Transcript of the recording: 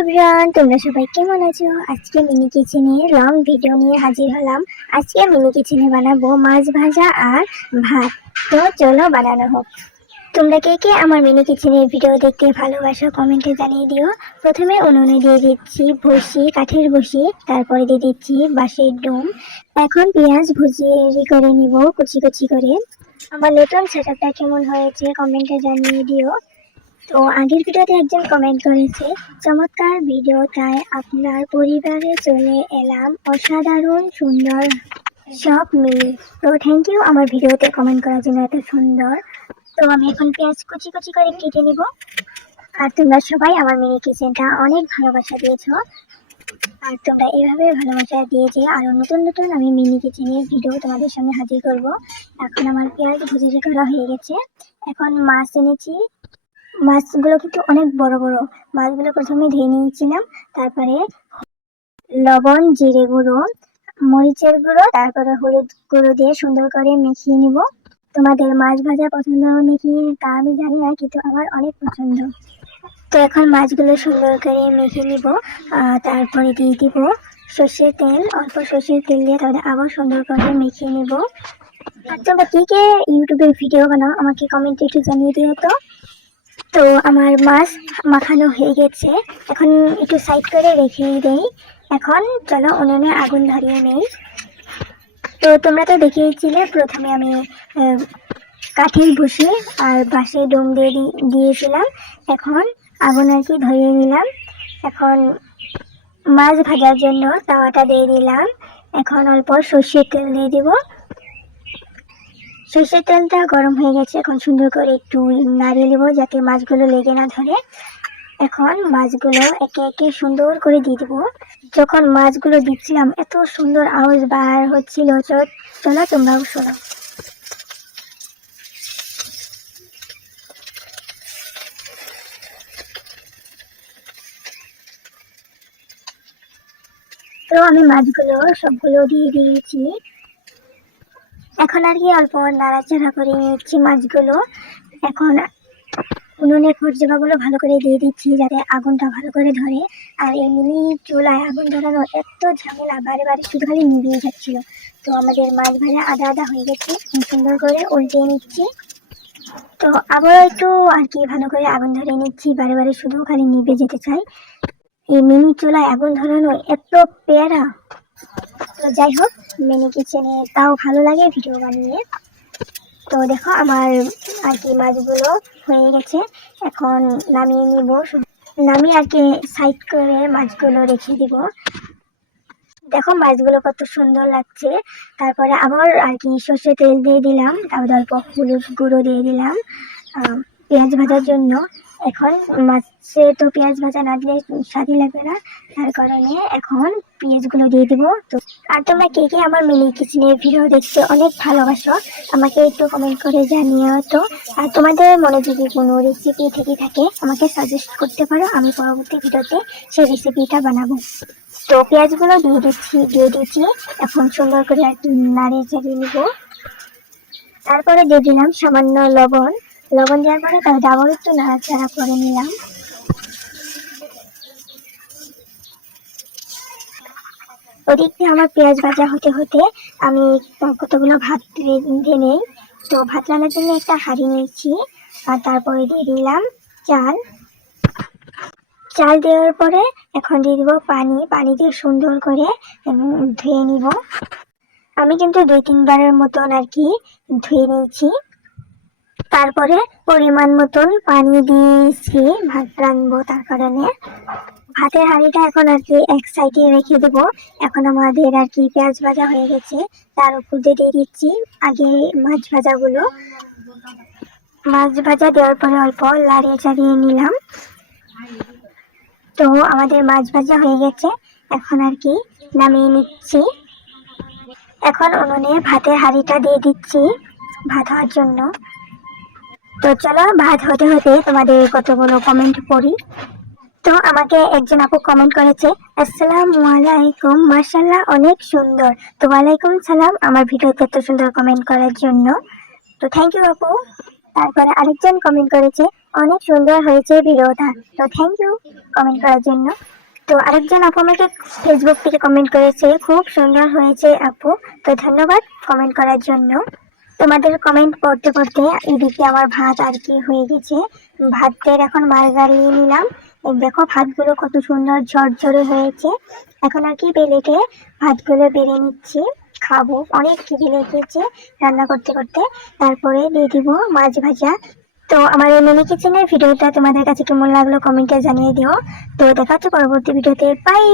Everyone, তোমরা সবাই কেমন আছো? আজকে মিনি কিচেনে লং ভিডিও নিয়ে হাজির হলাম। আজকে মিনি কিচেনে বানাবো মাছ ভাজা আর ভাত। তো চলো বানানো হোক। তোমরা কে কে আমার মিনি কিচেনের ভিডিও দেখতে ভালোবাসো কমেন্টে জানিয়ে দিও। প্রথমে উনুনে দিয়ে দিচ্ছি বসি, কাঠের বসি, তারপরে দিয়ে দিচ্ছি বাঁশের ডুম। এখন পেঁয়াজ ভুজিয়ে রেডি করে নিব কুচি কুচি করে। আমার নতুন সেটআপটা কেমন হয়েছে কমেন্টে জানিয়ে দিও। তো আগের ভিডিওতে একজন কমেন্ট করেছে, চমৎকার ভিডিও, তাই আপনার পরিবারে চলে এলাম, অসাধারণ সুন্দর সব মিলে। তো থ্যাংক ইউ আমার ভিডিওতে কমেন্ট করার জন্য, এত সুন্দর। তো আমি এখন পেঁয়াজ কুচি কুচি করে কেটে নিব। আর তোমরা সবাই আমার মিনি কিচেনটা অনেক ভালোবাসা দিয়েছো, আর তোমরা এভাবে ভালোবাসা দিয়েছে আরো নতুন নতুন আমি মিনি কিচেনের ভিডিও তোমাদের সামনে হাজির করব। এখন আমার পেঁয়াজ ভুজে করা হয়ে গেছে। এখন মাছ এনেছি। মাছগুলো কিন্তু অনেক বড় বড়। মাছগুলো প্রথমে ধুয়ে নিয়েছিলাম, তারপরে লবণ, জিরে গুঁড়ো, মরিচের গুঁড়ো, তারপরে হলুদ গুঁড়ো দিয়ে সুন্দর করে মেখিয়ে নিব। তোমাদের মাছ ভাজা পছন্দ নাকি তা আমি জানি না, কিন্তু আমার অনেক পছন্দ। তো এখন মাছগুলো সুন্দর করে মেখে নিব। তারপরে দিয়ে দিব সর্ষের তেল, অল্প সর্ষের তেল দিয়ে তাহলে আবার সুন্দর করে মেখে নিব। আর তোমরা কে কে ইউটিউবের ভিডিও বানাও আমাকে কমেন্টে একটু জানিয়ে দিও তো। তো আমার মাছ মাখানো হয়ে গেছে, এখন একটু সাইড করে রেখে দেই। এখন চলো উনুনে আগুন ধরিয়ে নেই। তো তোমরা তো দেখেছিলে প্রথমে আমি কাঠের ভুসি আর বাঁশের ডুম দিয়েছিলাম। এখন আগুন আর কি ধরিয়ে নিলাম। এখন মাছ ভাজার জন্য তাওয়াটা দিয়ে দিলাম। এখন অল্প সর্ষের তেল দিয়ে দিব। সর্ষের তেলটা গরম হয়ে গেছে, এখন সুন্দর করে একটু নাড়িয়ে নেব যাতে মাছগুলো লেগে না ধরে। এখন মাছগুলো একে একে সুন্দর করে দিয়ে দেবো। যখন মাছগুলো দিচ্ছিলাম এত সুন্দর আওয়াজ বার হচ্ছিল, চলো তোমরাও শোনো। তো আমি মাছগুলো সবগুলো দিয়ে দিয়েছি। এখন আর কি অল্প নাড়াচাড়া করে নিচ্ছি মাছগুলো। এখন উনুনে খড়জোগাগুলো ভালো করে দিয়ে দিচ্ছি যাতে আগুনটা ভালো করে ধরে। আর এই মিনি চুলায় আগুন ধরানো এত ঝামেলা, বারে বারে শুধু খালি নিভিয়ে যাচ্ছিল। তো আমাদের মাছ ভাজা আদা আদা হয়ে গেছে, সুন্দর করে উল্টে নিচ্ছি। তো আবার একটু আর কি ভালো করে আগুন ধরে নিচ্ছি, বারে বারে শুধু খালি নিভে যেতে চাই। এই মিনি চুলায় আগুন ধরানো এত পেয়ারা। তো যাই হোক, মিনি কিচেনে তাও ভালো লাগে ভিডিও বানিয়ে। তো দেখো আমার আর কি মাছগুলো হয়ে গেছে, এখন নামিয়ে নিব। নামিয়ে আর কি সাইড করে মাছগুলো রেখে দিব। দেখো মাছগুলো কত সুন্দর লাগছে। তারপরে আবার আর কি সর্ষে তেল দিয়ে দিলাম, তারপরে অল্প হলুদ গুঁড়ো দিয়ে দিলাম পেঁয়াজ ভাজার জন্য। এখন মাছে তো পেঁয়াজ ভাজা না দিলে স্বাদই লাগবে না, তার কারণে এখন পেঁয়াজগুলো দিয়ে দিব। তো আর তোমরা কে কে আমার মিনি কিচেনের ভিডিও দেখতে অনেক ভালোবাসো আমাকে একটু কমেন্ট করে জানিও তো। আর তোমাদের মনে যদি কোনো রেসিপি থেকে থাকে আমাকে সাজেস্ট করতে পারো, আমি পরবর্তী ভিডিওতে সেই রেসিপিটা বানাবো। তো পেঁয়াজগুলো দিয়ে দিচ্ছি। এখন সুন্দর করে আর কি নাড়িয়ে চাড়িয়ে নিব। তারপরে দিয়ে দিলাম সামান্য লবণ। লবণ দেওয়ার পরে তারপরে আবার একটু নাড়াচাড়া করে নিলাম। ওদিকে আমার পেঁয়াজ ভাজা হতে হতে আমি কতগুলো ভাত রেঁধে নেই। তো ভাত রান্নার জন্য একটা হাঁড়ি নিয়েছি, আর তারপরে দিয়ে দিলাম চাল। চাল দেওয়ার পরে এখন দিয়ে দিব পানি। পানি দিয়ে সুন্দর করে ধুয়ে নিব। আমি কিন্তু 2-3 বারের মতন আর কি ধুয়ে নিয়েছি। তারপরে পরিমাণ মতন পানি দিয়েছি, ভাত রান্নবো তার কারণে। ভাতের হাঁড়িটা এখন আর কি এক সাইডে রেখে দেবো। এখন আমাদের আর কি পেঁয়াজ ভাজা হয়ে গেছে, তার উপর দিয়ে দিচ্ছি আগে মাছ ভাজাগুলো। মাছ ভাজা দেওয়ার পরে অল্প লাড়িয়ে চাড়িয়ে নিলাম। তো আমাদের মাছ ভাজা হয়ে গেছে, এখন আর কি নামিয়ে নিচ্ছি। এখন উনুনে ভাতের হাঁড়িটা দিয়ে দিচ্ছি ভাত হওয়ার জন্য। তো চলো ভাত হতে হতে তোমাদের কতগুলো কমেন্ট পড়ি। তো আমাকে একজন আপু কমেন্ট করেছে, আসসালামু আলাইকুম, মাশাআল্লাহ অনেক সুন্দর। তো ওয়ালাইকুম সালাম আমার ভিডিওতে এত সুন্দর কমেন্ট করার জন্য। তো থ্যাংক ইউ আপু। তারপরে আরেকজন কমেন্ট করেছে অনেক সুন্দর হয়েছে ভিডিওটা। তো থ্যাংক ইউ কমেন্ট করার জন্য। তো আরেকজন আপু আমাকে ফেসবুক থেকে কমেন্ট করেছে খুব সুন্দর হয়েছে আপু। তো ধন্যবাদ কমেন্ট করার জন্য। তোমাদের কমেন্ট পড়তে পড়তে এদিকে আমার ভাত আর কি হয়ে গেছে। ভাতের এখন মার গাড়িয়ে নিলাম। এই দেখো ভাতগুলো কত সুন্দর ঝরঝরে হয়েছে। এখন আর কি প্লেটে ভাতগুলো বেড়ে নিচ্ছি, খাবো। অনেক খিদে লেগেছে রান্না করতে করতে। তারপরে দিয়ে দিব মাছ ভাজা। তো আমার এই মিনি কিচেনের ভিডিওটা তোমাদের কাছে কেমন লাগলো কমেন্টে জানিয়ে দিও। তো দেখা হচ্ছে পরবর্তী ভিডিওতে, বাই।